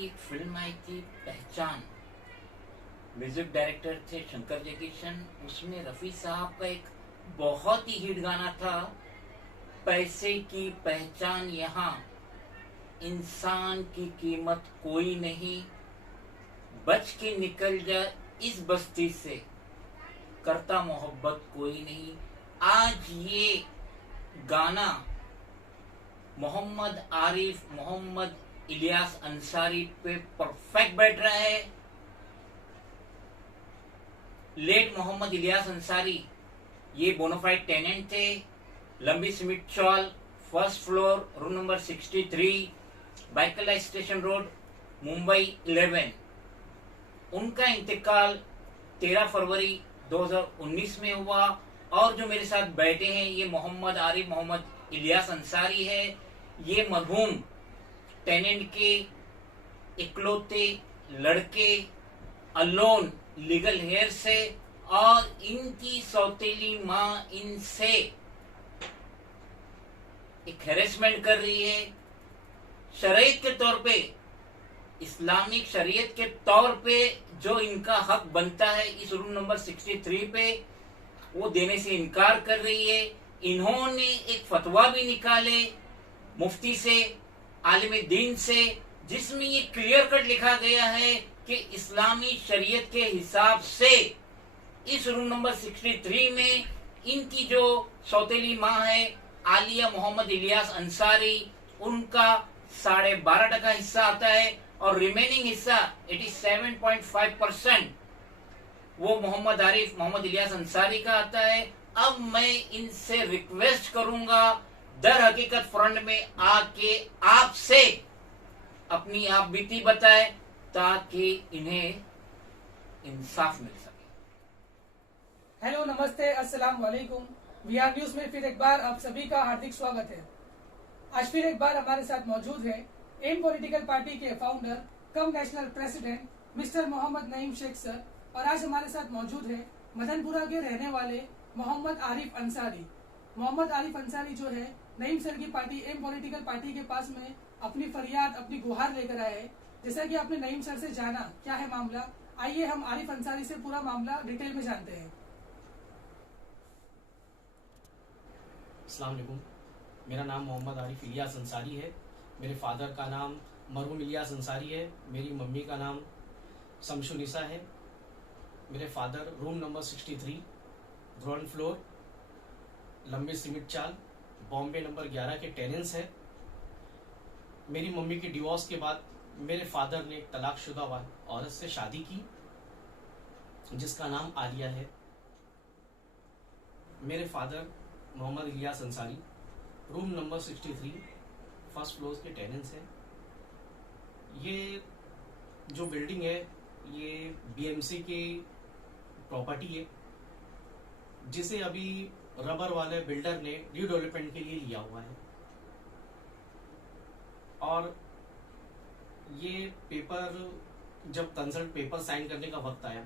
की एक फिल्म आई थी पहचान। म्यूजिक डायरेक्टर थे शंकर जयकिशन। उसमें रफी साहब का एक बहुत ही हिट गाना था, पैसे की पहचान यहाँ, इंसान की कीमत कोई नहीं, बच के निकल जा इस बस्ती से, करता मोहब्बत कोई नहीं। आज ये गाना मोहम्मद आरिफ, मोहम्मद इलियास अंसारी पे परफेक्ट बैठ रहा है। लेट मोहम्मद इलियास अंसारी ये बोनाफाइड टेनेंट थे, लंबी cement chawl, first floor, room number 63, Byculla station road, Mumbai 11। उनका इंतकाल 13 फरवरी 2019 में हुआ। और जो मेरे साथ बैठे हैं ये मोहम्मद आरिफ, मोहम्मद इलियास अंसारी है। ये मरहूम टेनेंट के इकलौते लड़के, अलोन लीगल हेयर से, और इनकी सौतेली माँ इनसे एक हेरेसमेंट कर रही है। शरीयत के तौर पे, इस्लामिक शरीयत के तौर पे जो इनका हक बनता है इस रूम नंबर 63 पे, वो देने से इनकार कर रही है। इन्होंने एक फतवा भी निकाले मुफ्ती से, आलिम दीन से, जिसमें ये क्लियर कट लिखा गया है कि इस्लामी शरीयत के हिसाब से इस रूम नंबर 63 में इनकी जो सौतेली माँ है आलिया मोहम्मद इलियास अंसारी, उनका 12.5% हिस्सा आता है और रिमेनिंग हिस्सा 87.5% वो मोहम्मद आरिफ, मोहम्मद इलियास अंसारी का आता है। अब मैं इनसे रिक्वेस्ट करूंगा दर हकीकत फ्रंट में आके आपसे अपनी आप बीती बताए ताकि इन्हें इंसाफ मिल सके। हेलो, नमस्ते, अस्सलाम वालेकुम। वीआर न्यूज में फिर एक बार आप सभी का हार्दिक स्वागत है। आज फिर एक बार हमारे साथ मौजूद है एम पॉलिटिकल पार्टी के founder cum national president mister Mohammad Naeem Shaikh sir, और आज हमारे साथ मौजूद है मदनपुरा के रहने वाले मोहम्मद आरिफ अंसारी। मोहम्मद आरिफ अंसारी जो है नईम सर की पार्टी एम पॉलिटिकल पार्टी के पास में अपनी फरियाद, अपनी गुहार लेकर आए हैं। जैसा कि आपने नईम सर से जाना क्या है मामला, आइए हम आरिफ अंसारी से पूरा मामला डिटेल में जानते हैं। अस्सलाम वालेकुम, मेरा नाम मोहम्मद आरिफ इलियास अंसारी है। मेरे फादर का नाम मरहूम इलियास अंसारी है। मेरी मम्मी का नाम शमशुनिसा है। मेरे father room number 63, ground floor, लंबी सीमेंट चाल, बॉम्बे नंबर 11 के टेनेंस है। मेरी मम्मी के डिवोर्स के बाद मेरे फादर ने एक तलाकशुदा औरत से शादी की जिसका नाम आलिया है। मेरे father Mohammad Ilyas Ansari room number 63 first floor के टेनेंट्स हैं। ये जो बिल्डिंग है ये बीएमसी की प्रॉपर्टी है जिसे अभी रबर वाले बिल्डर ने रीडेवलपमेंट के लिए लिया हुआ है। और ये पेपर जब कंसल्ट पेपर साइन करने का वक्त आया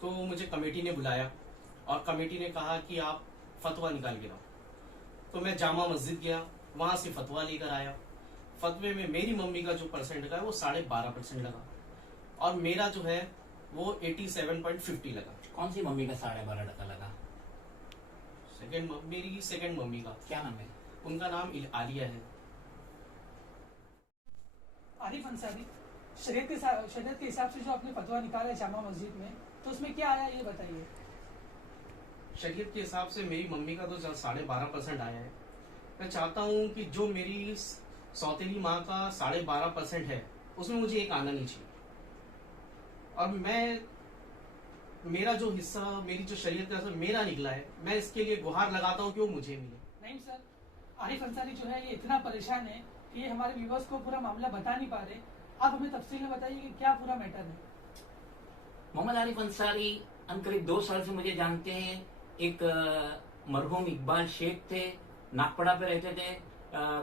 तो मुझे कमेटी ने बुलाया और कमेटी ने कहा कि आप फतवा निकाल के लाओ। तो मैं जामा मस्जिद गया, वहां से फतवा लेकर आया। फतवे में मेरी मम्मी का जो परसेंट लगा वो 12.5% लगा और मेरा जो है वो 87.50 लगा। कौन सी मम्मी का 12.5% लगा? मेरी सेकंड मम्मी का। क्या नाम है? उनका नाम आलिया है। आरिफ अंसारी, शरीयत के हिसाब से जो आपने फतवा निकाला है जामा मस्जिद में, तो उसमें क्या आया ये बताइए। शरीयत के हिसाब से मेरी मम्मी का तो 12.5% आया है। मैं चाहता हूँ कि जो मेरी सौतेली माँ का 12.5% है उसमें मुझे एक आना नहीं चाहिए। और मेरा जो हिस्सा, मेरी जो शरीयत का हिस्सा मेरा निकला है, मैं इसके लिए गुहार लगाता हूँ कि वो मुझे मिले। नहीं सर, आरिफ अंसारी जो है ये इतना परेशान है कि ये हमारे व्यूअर्स को पूरा मामला बता नहीं पा रहे। आप हमें तफसील में बताइए कि क्या पूरा मैटर है। मोहम्मद आरिफ अंसारी हम करीब 2 साल से मुझे जानते हैं। एक मरहूम इकबाल शेख थे, नागपड़ा पे रहते थे।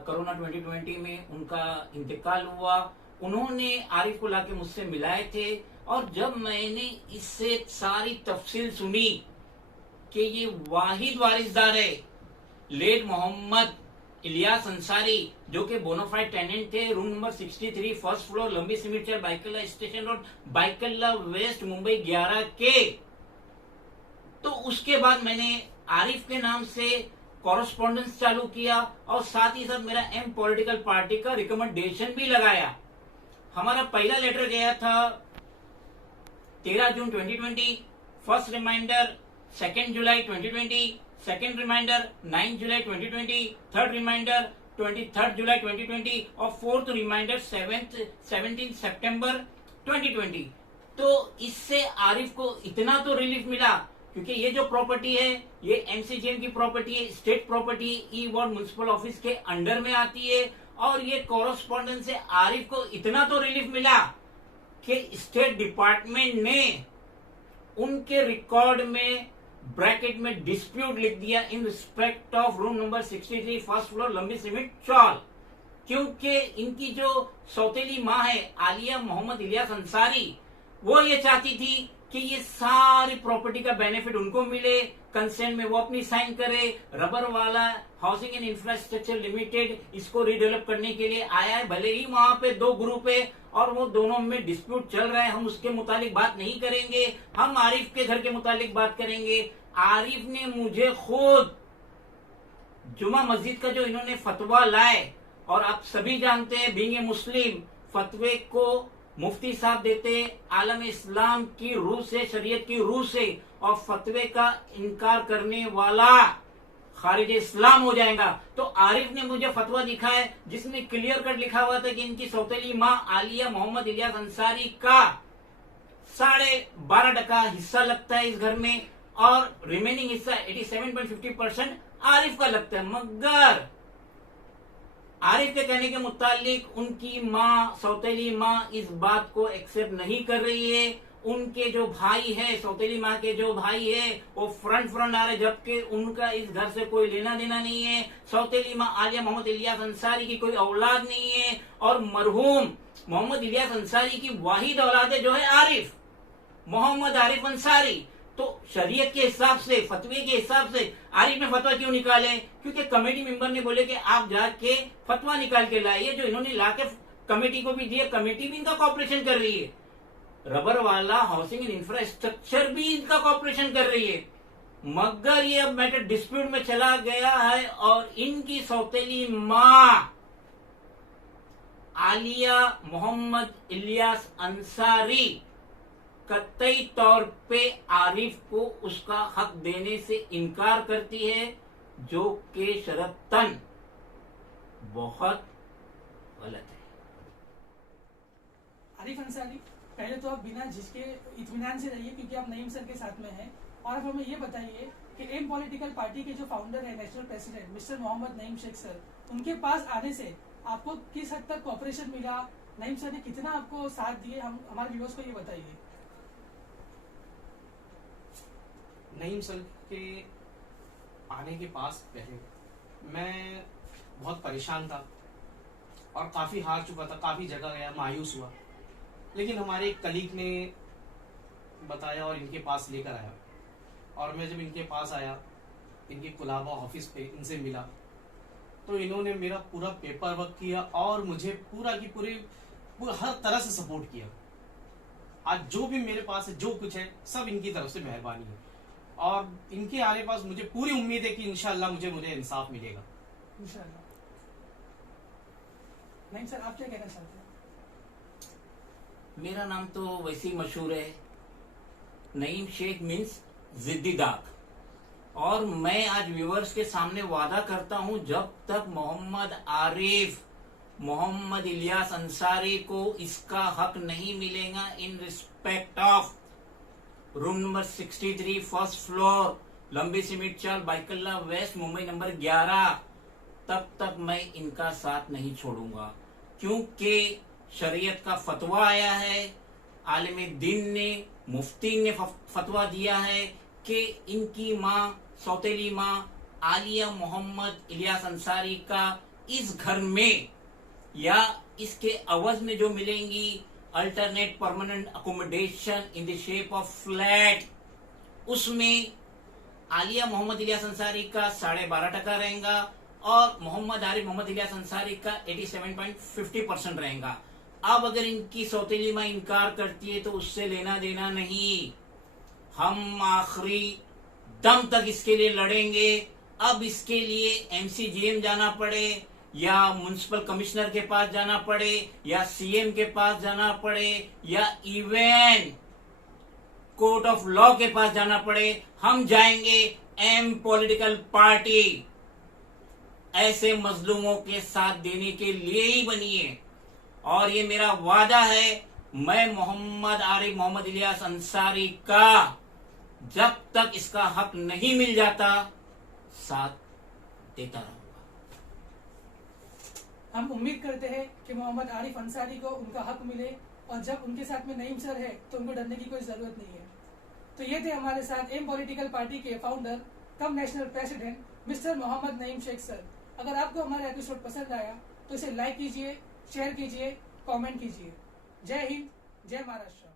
कोरोना 2020 में उनका इंतकाल हुआ। उन्होंने आरिफ को लाके मुझसे मिलाए थे और जब मैंने इससे सारी तफसील सुनी कि ये वाहिद वारिसदार है लेट मोहम्मद इलियास अंसारी जो कि बोनाफाइड टेनेंट थे, रूम नंबर 63 फर्स्ट फ्लोर, लंबी सीमेंट Byculla station road, Byculla west, Mumbai 11 के। तो उसके बाद मैंने आरिफ के नाम से कॉरेस्पॉन्डेंस चालू किया और साथ ही साथ मेरा एम पॉलिटिकल पार्टी का रिकमेंडेशन भी लगाया। हमारा पहला लेटर गया था 13 जून 2020, फर्स्ट रिमाइंडर 2 जुलाई 2020, सेकेंड रिमाइंडर 9 जुलाई 2020, थर्ड रिमाइंडर 23 जुलाई 2020 और फोर्थ रिमाइंडर 17 सितंबर 2020। तो इससे आरिफ को इतना तो रिलीफ मिला क्योंकि ये जो प्रॉपर्टी है ये एमसीजीएम की प्रॉपर्टी है, स्टेट प्रॉपर्टी, ई वार्ड म्युनिसिपल ऑफिस के अंडर में आती है। और ये कॉरेस्पॉन्डेंस से आरिफ को इतना तो रिलीफ मिला कि स्टेट डिपार्टमेंट ने उनके रिकॉर्ड में ब्रैकेट में डिस्प्यूट लिख दिया in respect of room number 63 first floor, लंबी सीमेंट चौल, क्योंकि इनकी जो सौतेली माँ है आलिया मोहम्मद इलियास अंसारी, वो ये चाहती थी कि ये सारी प्रॉपर्टी का बेनिफिट उनको मिले, कंसेंट में वो अपनी साइन करे। रबर वाला हाउसिंग एंड इंफ्रास्ट्रक्चर लिमिटेड इसको रीडेवलप करने के लिए आया है, भले ही वहां पे दो ग्रुप है और वो दोनों में डिस्प्यूट चल रहा है, हम उसके मुतालिक बात नहीं करेंगे, हम आरिफ के घर के मुतालिक बात करेंगे। आरिफ ने मुझे खुद जुमा मस्जिद का जो इन्होंने फतवा लाए, और आप सभी जानते हैं बीइंग ए मुस्लिम, फतवे को मुफ्ती साहब देते आलम इस्लाम की रूह से, शरीयत की रूह से, और फतवे का इनकार करने वाला खारिज इस्लाम हो जाएगा। तो आरिफ ने मुझे फतवा दिखा है जिसमें क्लियर कट लिखा हुआ था कि इनकी सौतेली माँ आलिया मोहम्मद इलियास अंसारी का 12.5% हिस्सा लगता है इस घर में, और रिमेनिंग हिस्सा 87.50% आरिफ का लगता है। मगर आरिफ के कहने के मुतालिक उनकी माँ, सौतेली माँ, इस बात को एक्सेप्ट नहीं कर रही है। उनके जो भाई है, सौतेली माँ के जो भाई है, वो फ्रंट आ रहे, जबकि उनका इस घर से कोई लेना देना नहीं है। सौतेली माँ आलिया मोहम्मद इलियास अंसारी की कोई औलाद नहीं है, और मरहूम मोहम्मद इलियास अंसारी की वाहिद औलाद है जो है आरिफ, मोहम्मद आरिफ अंसारी। तो शरीयत के हिसाब से, फतवे के हिसाब से आरिफ ने फतवा क्यों निकाले? क्योंकि कमेटी मेंबर ने बोले कि आप जाके फतवा निकाल के लाइए, जो इन्होंने लाके कमेटी को भी दिया, कमेटी भी इनका कॉपरेशन कर रही है, रबर वाला हाउसिंग एंड इंफ्रास्ट्रक्चर भी इनका कॉपरेशन कर रही है। मगर ये अब मैटर डिस्प्यूट में चला गया है और इनकी सौतेली माँ आलिया मोहम्मद इलियास अंसारी कतई तौर पे आरिफ को उसका हक देने से इनकार करती है, जो कि शरतन बहुत गलत है। आरिफ अंसारी, पहले तो आप बिना झिझके इत्मीनान से रहिए क्योंकि आप नईम सर के साथ में हैं, और आप हमें ये बताइए कि एम पॉलिटिकल पार्टी के जो फाउंडर है, national president mister Mohammad Naeem Shaikh sir, उनके पास आने से आपको किस हद तक कोऑपरेशन मिला? नईम सर ने कितना आपको साथ दिए, हम हमारे व्यूअर्स को ये बताइए। नईम सर के आने के पास पहले मैं बहुत परेशान था और काफ़ी हार चुका था, काफ़ी जगह गया, मायूस हुआ। लेकिन हमारे एक कलीग ने बताया और इनके पास लेकर आया, और मैं जब इनके पास आया, इनके कुलाबा ऑफिस पे इनसे मिला, तो इन्होंने मेरा पूरा पेपर वर्क किया और मुझे पूरा हर तरह से सपोर्ट किया। आज जो भी मेरे पास है, जो कुछ है, सब इनकी तरफ से मेहरबानी है, और इनके आने पास मुझे पूरी उम्मीद है कि इंशाल्लाह मुझे इंसाफ मिलेगा। इंशाल्लाह। नहीं सर, आप क्या कहना चाहते हैं? मेरा नाम तो वैसे ही मशहूर है, नईम शेख मीन्स जिद्दी दाग, और मैं आज व्यूअर्स के सामने वादा करता हूं, जब तक मोहम्मद आरिफ, मोहम्मद इलियास अंसारी को इसका हक नहीं मिलेगा in respect of room number 63 first floor, लंबी सीमेंट चाल, बाइकल्ला वेस्ट, मुंबई नंबर 11, तब तक मैं इनका साथ नहीं छोड़ूंगा। क्योंकि शरीयत का फतवा आया है, आलिम दीन ने, मुफ्ती ने फतवा दिया है कि इनकी माँ, सौतेली माँ आलिया मोहम्मद इलियास अंसारी का इस घर में या इसके अवज में जो मिलेंगी alternate permanent accommodation in the shape of flat, उसमें आलिया मोहम्मद इलियास अंसारी का 12.5% रहेगा और मोहम्मद आरिफ मोहम्मद इलियास अंसारी का 87.50% रहेगा। अब अगर इनकी सौतेली माँ इनकार करती है तो उससे लेना देना नहीं, हम आखिरी दम तक इसके लिए लड़ेंगे। अब इसके लिए MCGM जाना पड़े या म्युनिसिपल कमिश्नर के पास जाना पड़े या CM के पास जाना पड़े या इवन कोर्ट ऑफ लॉ के पास जाना पड़े, हम जाएंगे। एम पॉलिटिकल पार्टी ऐसे मजलूमों के साथ देने के लिए ही बनी है और ये मेरा वादा है, मैं मोहम्मद आरिफ मोहम्मद इलियास अंसारी का जब तक इसका हक नहीं मिल जाता साथ देता रहूंगा। हम उम्मीद करते हैं कि मोहम्मद आरिफ अंसारी को उनका हक मिले और जब उनके साथ में नईम सर है तो उनको डरने की कोई जरूरत नहीं है। तो ये थे हमारे साथ एम पॉलिटिकल पार्टी के founder cum national president mister Mohammad Naeem Shaikh sir. अगर आपको हमारा एपिसोड पसंद आया तो इसे लाइक कीजिए, शेयर कीजिए, कमेंट कीजिए। जय हिंद, जय महाराष्ट्र।